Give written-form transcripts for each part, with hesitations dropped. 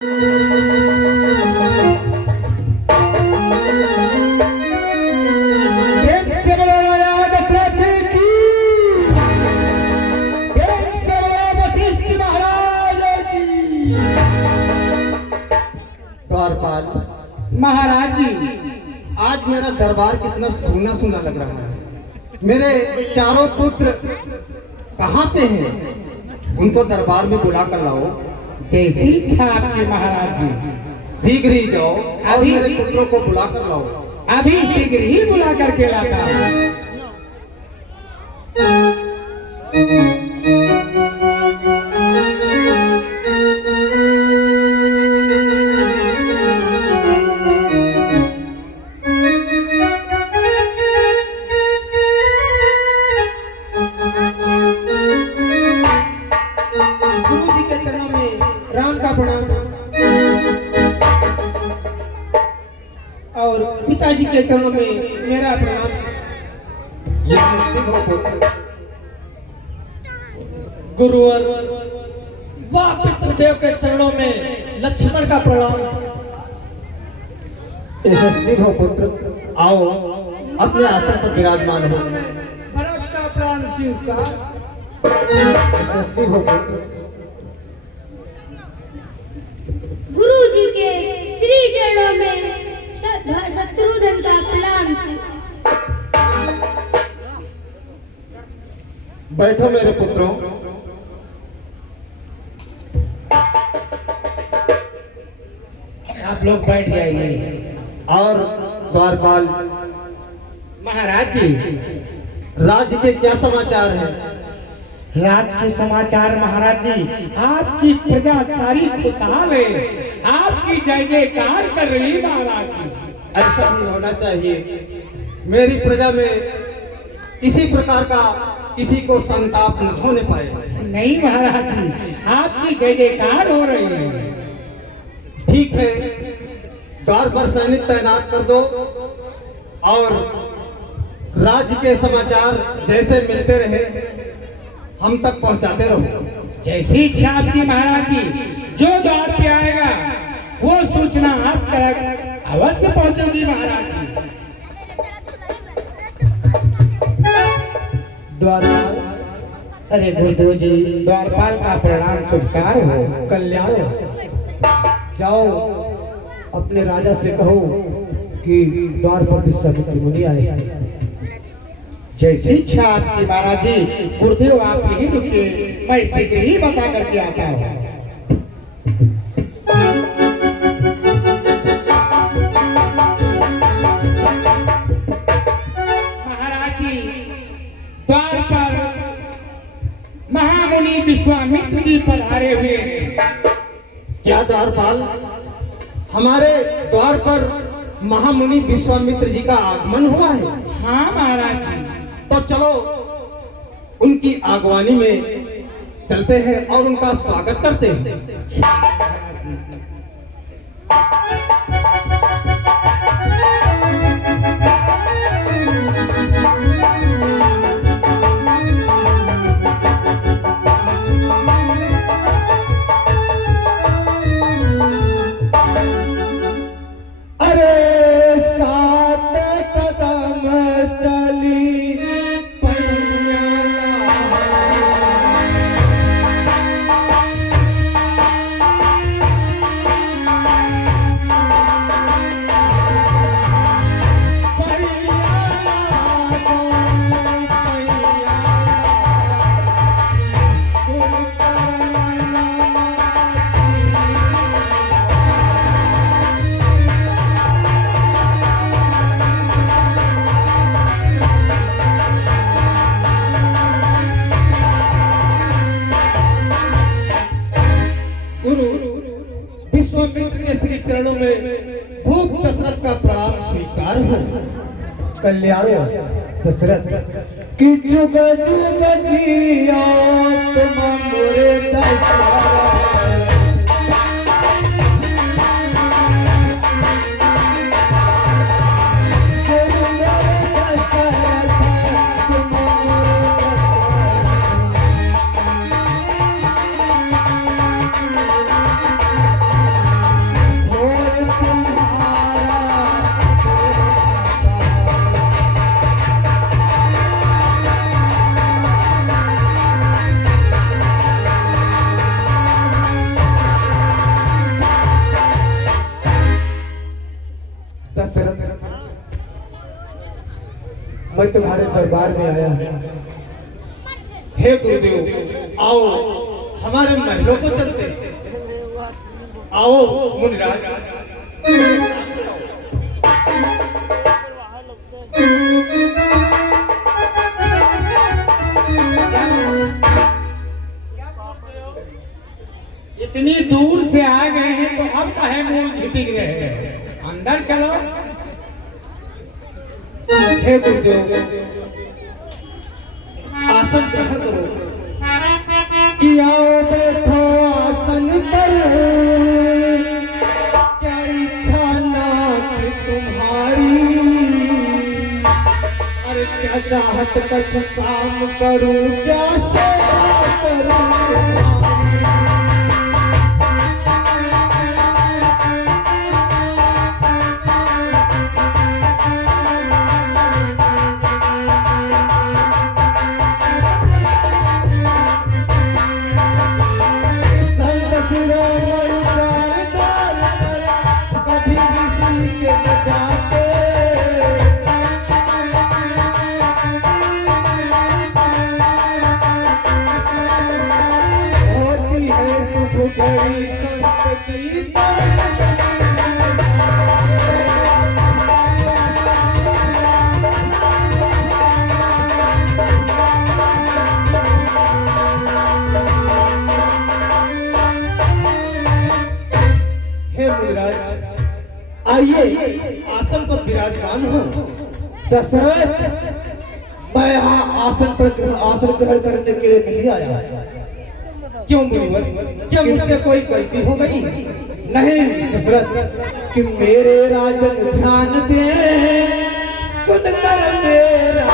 महाराज जी, आज मेरा दरबार कितना सूना सूना लग रहा है। मेरे चारों पुत्र कहाँ पे हैं? उनको दरबार में बुला कर लाओ। जैसी इच्छा आपकी महाराज जी। शीघ्र ही जाओ और मेरे पुत्रों को बुला कर लाओ। अभी शीघ्र ही बुला करके लाता हूँ। और पिताजी के चरणों में मेरा प्रणाम। गुरुवर व पितृदेव के चरणों में लक्ष्मण का प्रणाम। यशस्वी हो पुत्र, आओ अपने आसन पर विराजमान हो। भरत का प्राण शिव का। यशस्वी हो पुत्र। गुरु जी के श्री चरणों में शत्रुघ्न का प्रणाम। बैठो मेरे पुत्रों। आप लोग बैठ जाइए। और द्वारपाल महाराज जी, राज्य के क्या समाचार हैं? राज के समाचार महाराज जी, आपकी प्रजा सारी खुशहाल है। आपकी जय जयकार कर रही है महाराज जी। ऐसा ही होना चाहिए। मेरी प्रजा में इसी प्रकार का किसी को संताप न होने पाए। नहीं महाराज जी, आपकी जय जयकार हो रही है। ठीक है, द्वार पर सैनिक तैनात कर दो और राज्य के समाचार जैसे मिलते रहे हम तक पहुंचाते रहो। जैसी इच्छा आपकी महाराज जी। जो द्वार पे आएगा वो सूचना आप तक अवश्य पहुंचेगी महाराज जी। द्वारपाल, अरे गुरुदेव जी, द्वारपाल का प्रणाम स्वीकार हो। कल्याण हो। जाओ अपने राजा से कहो कि द्वार पर विश्वामित्र मुनि आए हैं। जैसी इच्छा आपकी महाराज जी। गुरुदेव आप यही रुकिए, मैं शीघ्र ही बता करके आता हूँ। महाराज जी, द्वार पर महामुनि विश्वामित्र जी पधारे हुए हैं। क्या द्वारपाल, हमारे द्वार पर महामुनि विश्वामित्र जी का आगमन हुआ है? हाँ महाराज जी। तो चलो उनकी आगवानी में चलते हैं और उनका स्वागत करते हैं। विश्वामित्र के श्री चरणों में भूप दशरथ का प्रणाम स्वीकार हो। कल्याण हो दशरथ कि जुग जुग जियात मोरे दशरथ। मैं तुम्हारे दरबार में आया हूँ। हे गुरुदेव, आओ हमारे महलों को चलते हैं। आओ मुनिराज। इतनी दूर से आ गए हैं तो अब काहे मुंह झिटिक रहे हैं? अंदर चलो। हे गुरुदेव, आसन ग्रहण करो। कि आओ बैठो आसन पर, क्या इच्छा नाथ तुम्हारी। अरे क्या चाहत कछ काम करूं, क्या सेवा करूं तुम्हारी। आइए आसन पर विराजमान हो। दशरथ, मैं यहाँ आसन ग्रहण करने के लिए नहीं आया। क्यों मुनिवर, क्या मुझसे कोई गलती हो गई? नहीं दशरथ, कि मेरे राजन ध्यान दे, सुनकर मेरा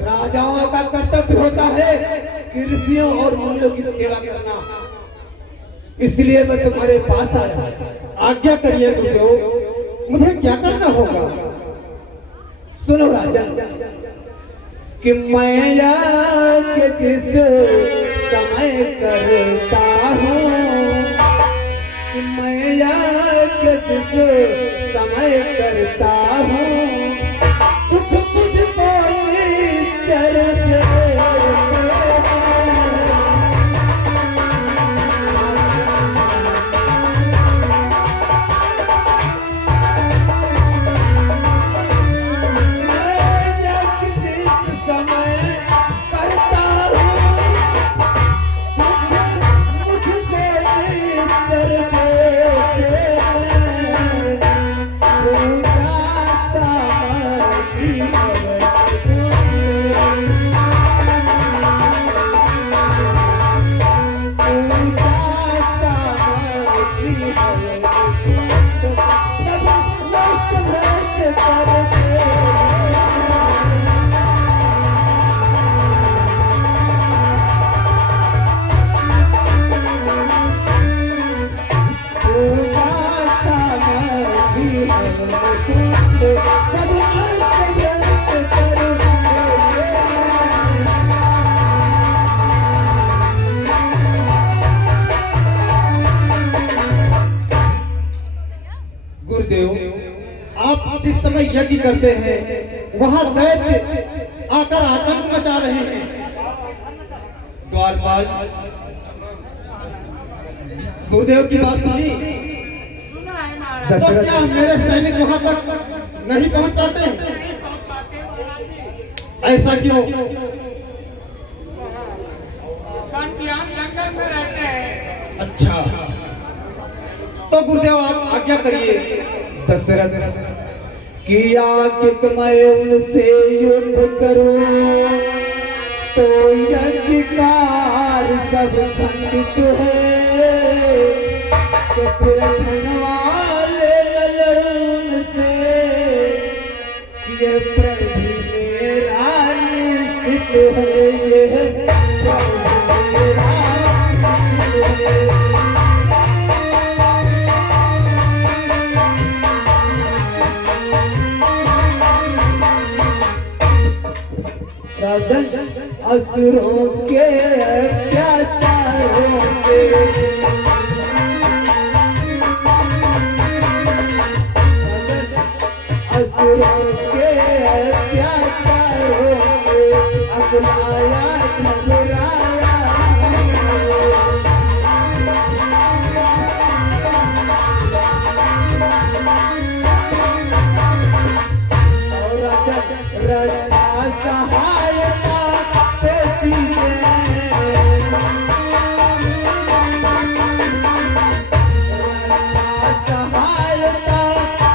राजाओं का कर्तव्य होता है कि ऋषियों और मुनियों की सेवा करना। इसलिए मैं तुम्हारे पास आया। आज्ञा करिए गुरुदेव, मुझे क्या करना होगा? सुनो राजन, कि मैं याद जिस समय करता हूँ, कि मैं याद जिस समय करता हूँ, दुख मुझको निश्चर आप जिस समय यज्ञ करते हैं वहां दैत्य आकर आतंक मचा रहे हैं। द्वारपाल गुरुदेव की बात सुनी, तो क्या मेरे सैनिक वहां तक नहीं पहुंच पाते? ऐसा क्यों? जंगल में रहते हैं। अच्छा, तो गुरुदेव आप आज्ञा करिए। दशरथ, किया कि मैं उनसे युद्ध करूं तो यज्ञकार सब खंडित है, तो फिर धनवाले ललन से ये प्रण भी मेरा निश्चित है, ये प्रण भी मेरा निश्चित है। राजन असुरों के अत्याचारों से असुरों के अत्याचारों से अकुलाया घबराया और रक्षा सहायता तो चीजें रक्षा सहायता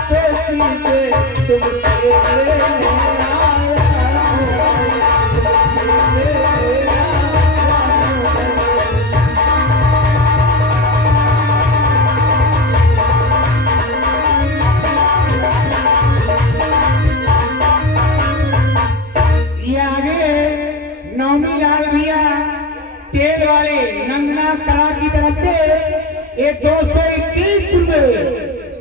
तो चीजें तुमसे लेने आया हूँ, तुमसे लेने आया हूँ। ये आगे नवमी लाल भैया तेल वाले नंदना कला की तरफ से ये 221 रुपए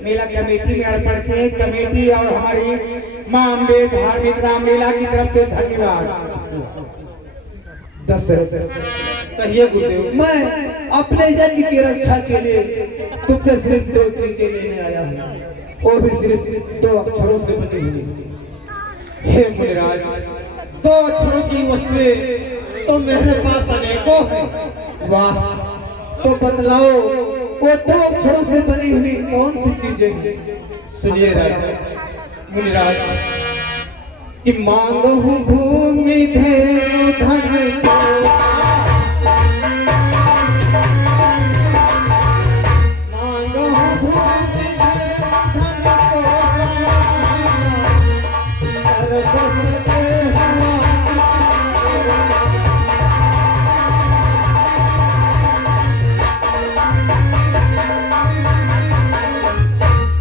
मेला कमेटी में अर्पण किए। कमेटी और हमारी मां अम्बे धार्मिक राम मेला की तरफ से धन्यवाद। दशरथ कहिए गुरुदेव। मैं अपने यज्ञ की रक्षा के लिए तुमसे सिर्फ 2 चीजें लेने आया हूँ, वो भी सिर्फ 2 अक्षरों से बनी हुई। हे मुनिराज, 2 अक्षरों की वस्तुएं तो मेरे पास अनेकों हैं। वाह, तो बतलाओ वो 2 अक्षरों से बनी हुई कौन सी चीजें हैं? सुनिए राजा मुनिराज, कि मांगो भूमि धेनु धन को, मांगो भूमि धेनु धन को, सर्वस्व दे हुआ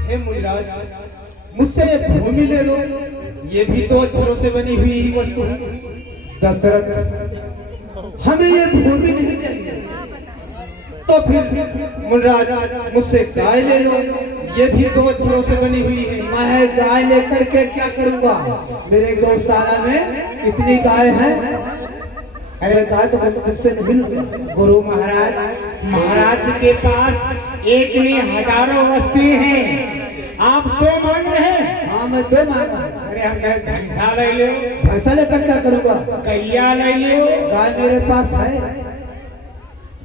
हे मुनिराज, मुझसे भूमि ले लो, ये भी 2 अक्षरों से बनी हुई ही वस्तु है। दशरथ, हमें ये भूमि नहीं चाहिए। तो फिर मुनिराज मुझसे गाय ले लो, ये भी 2 अक्षरों से बनी हुई है। मैं गाय लेकर के क्या करूंगा? मेरे गौशाला में इतनी गाय हैं। अरे गाय तो मैं तुझसे नहीं लूंगा। गुरु महाराज, महाराज के पास एक में हजारों वस्तुएं हैं, आप 2 मांग रहे हैं। हाँ, मैं 2 मांगा। अरे हम भैंसा ले लो, भैंसा लेकर क्या करूंगा? गैया ले लो। गाय मेरे पास है।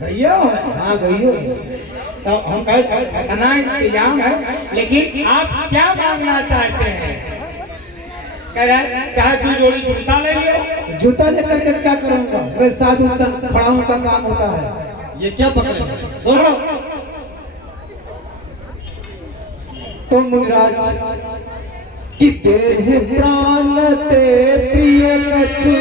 गैया हाँ, गईयो। तो हम इतना इंतजाम है, लेकिन आप क्या मांगना चाहते हैं? कह रहे चाहे 2 जोड़ी जूता ले लो। जूता लेकर के क्या करूंगा? मैं साधु संत खड़ाऊं का काम होता है। ये क्या पकड़े बोलो। तो मुनिराज, कि देह प्राण ते प्रिय कछु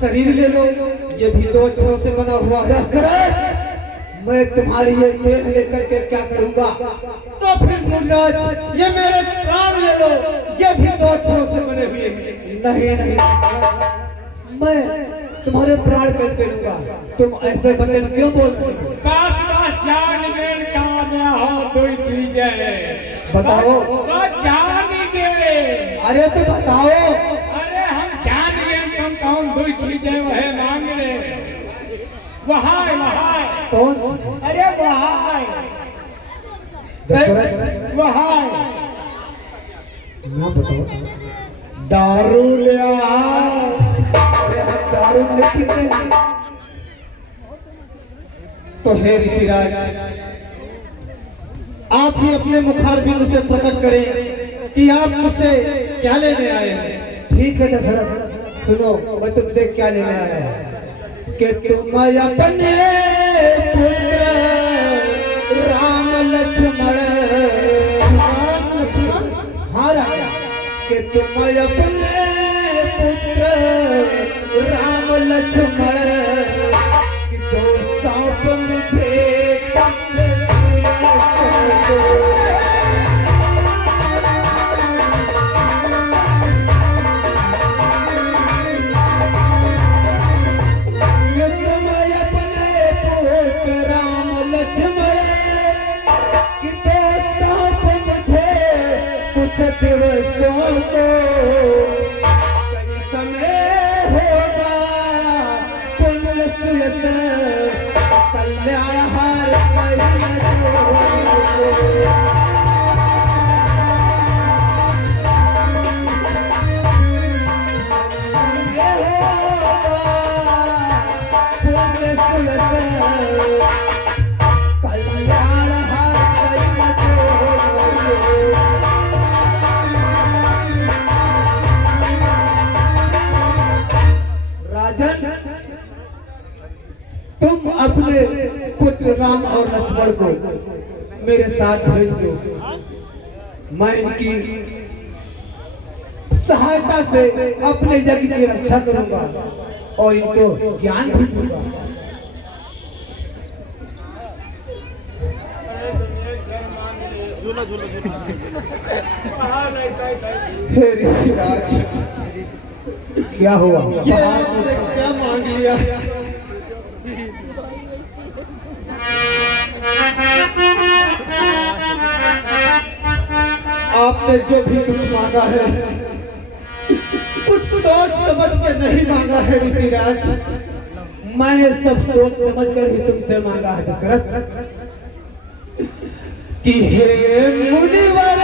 शरीर ले लो, ये भी 2 अक्षरों से बना हुआ है। दशरथ, मैं तुम्हारी ये देह लेकर के क्या करूंगा? तो फिर मुनिराज, ये मेरे प्राण ले लो, ये भी 2 अक्षरों से बने हुए हैं। नहीं नहीं, मैं तुम्हारे प्राण कैसे लूंगा? तुम ऐसे वचन क्यों बोल रहे हो? काश जान गए कामया हो तो चीजें बताओ। जान गए। अरे तो बताओ। अरे हम जान गए, हम कौन 2 चीजें वह मांग रहे। वहाँ कौन? अरे वहाँ दशरथ, वहाँ ना बताओ। दारू ले आओ। अरे हम दारू नहीं पीते हैं। तो हे ऋषिराज, आप ही अपने मुखारबिंद से प्रकट करें कि आप मुझसे क्या लेने आए हैं। ठीक है दशरथ, सुनो मैं तुमसे क्या लेने आया हूं कि तुम अपने पुत्र राम लक्ष्मण हाँ राजा, कि तुम अपने पुत्र राम लक्ष्मण कि दो सांप मुझे दिवसों को कई समय होगा पुण्य सुयस कल्याण हार पुण्य सुयस कल्याण हार राजन, तुम अपने पुत्र राम और लक्ष्मण को मेरे साथ भेज दो। मैं इनकी सहायता से अपने जग की रक्षा करूंगा और इनको ज्ञान भी दूंगा। हे ऋषिराज, क्या हुआ? ये आपने क्या मांग लिया? आपने जो भी कुछ मांगा है कुछ सोच समझ के नहीं मांगा है ऋषिराज। मैंने सब सोच समझ कर ही तुमसे मांगा है दशरथ। कि हे मुनिवर